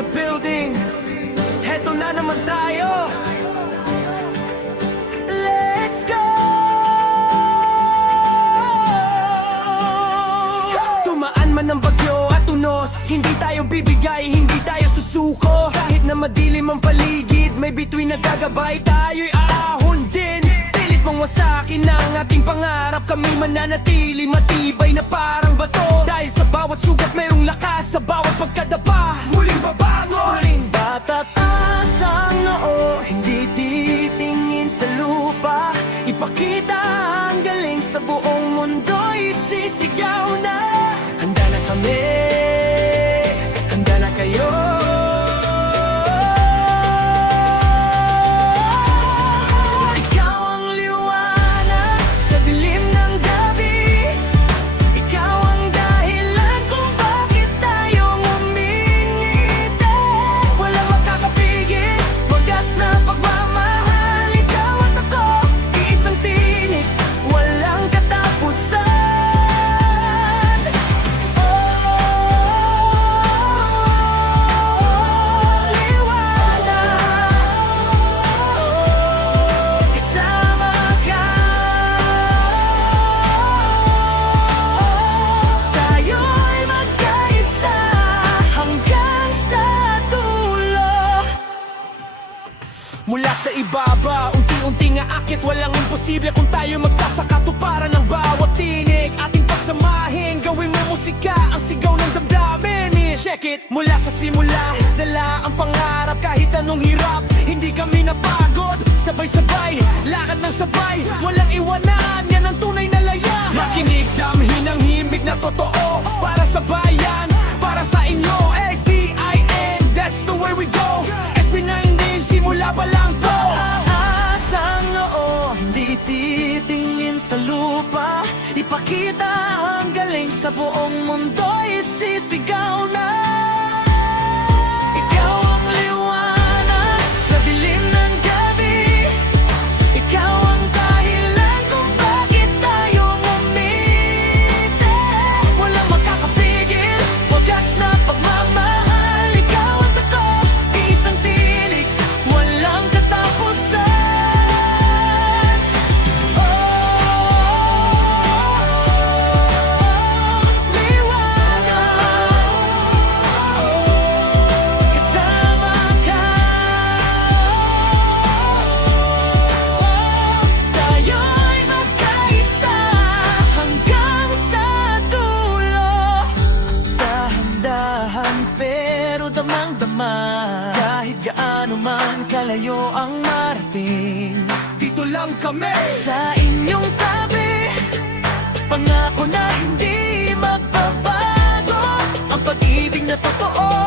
the building. Heto na naman tayo. Let's go! Tumaan man ang bagyo at unos, hindi tayo bibigay, hindi tayo susuko. Kahit na madilim ang paligid, may bituin na gagabay, tayo'y aahon din. Pilit mong wasakin ang ating pangarap, kami mananatili matibay na parang bato. Dahil sa bawat sugat mayroong lakas, sa bawat pagkadapa muling babangon. Muling batataas ang noo, hindi titingin sa lupa. Ipakita ang galing sa buong mundo, isisigaw na. Handa na kami, handa na kayo. Ikaw ang liwanag sa dilim ng gabi. Ikaw ang dahilan kung bakit tayo ngumingiti. Walang makakapigil, wagas na pagmamahal. Ikaw at ako, iisang tinik, walang katapusan. Mula sa ibaba, unti-unting aakit, walang imposible kung tayo magsasakatuparan ng bawat tinig. Ating pagsamahin, gawin mo musika, ang sigaw ng damdamin. Check it! Mula sa simula, dala ang pangarap kahit anong hirap. Hindi kami napagod, sabay-sabay, lakad ng sabay, walang iwanan, yan ang tunay na layahan. Makinig, damhin ang himig na totoo, para sa bayan, para sa inyo. ATIN, that's the way we go. SB19, simula pa lang to. Asang noo, hindi titingin sa lupa. Ipakita ang galing sa buong mundo, isisigaw na. Ikaw ang liwanag sa dilim ng gabi. Ikaw ang dahilan kung bakit tayo ngumiti. Walang makakapigil, wagas na pagmamahal. Ikaw at ako, isang tinik, walang katapusan. Kasama ka, tayo'y magkaisa hanggang sa dulo. Dahan-dahan pero damang-dama, kahit gaano man kalayo ang marating, dito lang kami sa inyong tabi. Pangako na hindi magbabago, ang pag-ibig na totoo